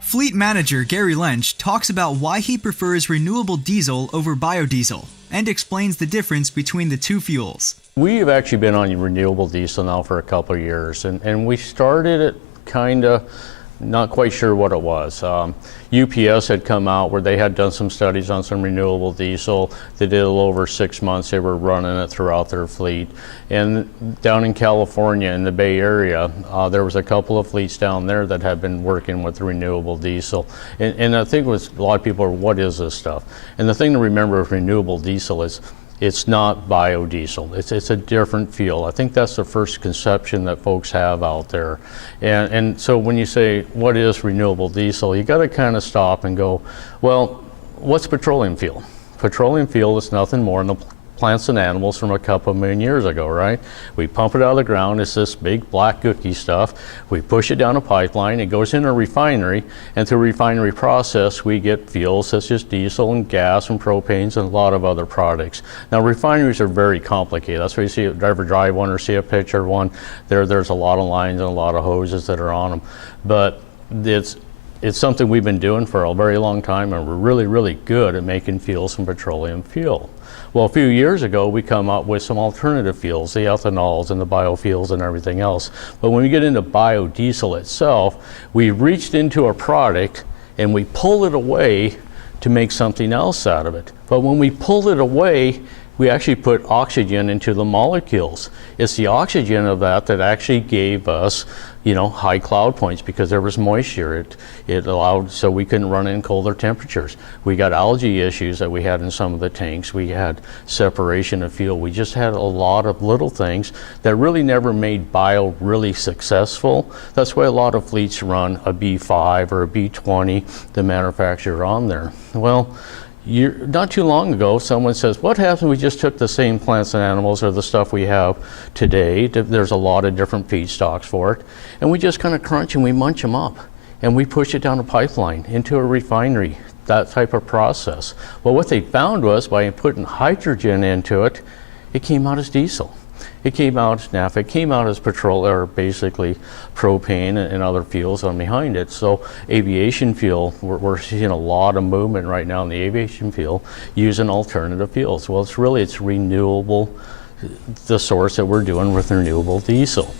Fleet manager Gary Lentsch talks about why he prefers renewable diesel over biodiesel and explains the difference between the two fuels. We have actually been on renewable diesel now for a couple of years, and we started it kind of not quite sure what it was. UPS had come out where they had done some studies on some renewable diesel. They did a little over 6 months. They were running it throughout their fleet. And down in California, in the Bay Area, there was a couple of fleets down there that had been working with renewable diesel. And I think a lot of people are, what is this stuff? And the thing to remember with renewable diesel is it's not biodiesel. It's a different fuel. I think that's the first conception that folks have out there. And so when you say, what is renewable diesel, you got to kind of stop and go, well, what's petroleum fuel? Petroleum fuel is nothing more than the plants and animals from a couple million years ago, right? We pump it out of the ground. It's this big black gooky stuff. We push it down a pipeline. It goes in a refinery, and through a refinery process, we get fuels such as diesel and gas and propanes and a lot of other products. Now, refineries are very complicated. That's why you see a driver drive one or see a picture of one. There's a lot of lines and a lot of hoses that are on them. But it's something we've been doing for a very long time, and we're really, really good at making fuels from petroleum fuel. Well, a few years ago, we come up with some alternative fuels, the ethanols and the biofuels and everything else. But when we get into biodiesel itself, we reached into a product and we pull it away to make something else out of it. But when we pull it away, we actually put oxygen into the molecules. It's the oxygen of that actually gave us, high cloud points because there was moisture. It allowed so we couldn't run in colder temperatures. We got algae issues that we had in some of the tanks. We had separation of fuel. We just had a lot of little things that really never made bio really successful. That's why a lot of fleets run a B5 or a B20, the manufacturer on there. Well, not too long ago, someone says, what happens if we just took the same plants and animals or the stuff we have today? There's a lot of different feedstocks for it. And we just kind of crunch and we munch them up. And we push it down a pipeline into a refinery, that type of process. Well, what they found was by putting hydrogen into it, it came out as diesel. It came out as naphtha, it came out as petrol, or basically propane and other fuels on behind it. So aviation fuel, we're seeing a lot of movement right now in the aviation fuel using alternative fuels. Well, it's renewable, the source that we're doing with renewable diesel.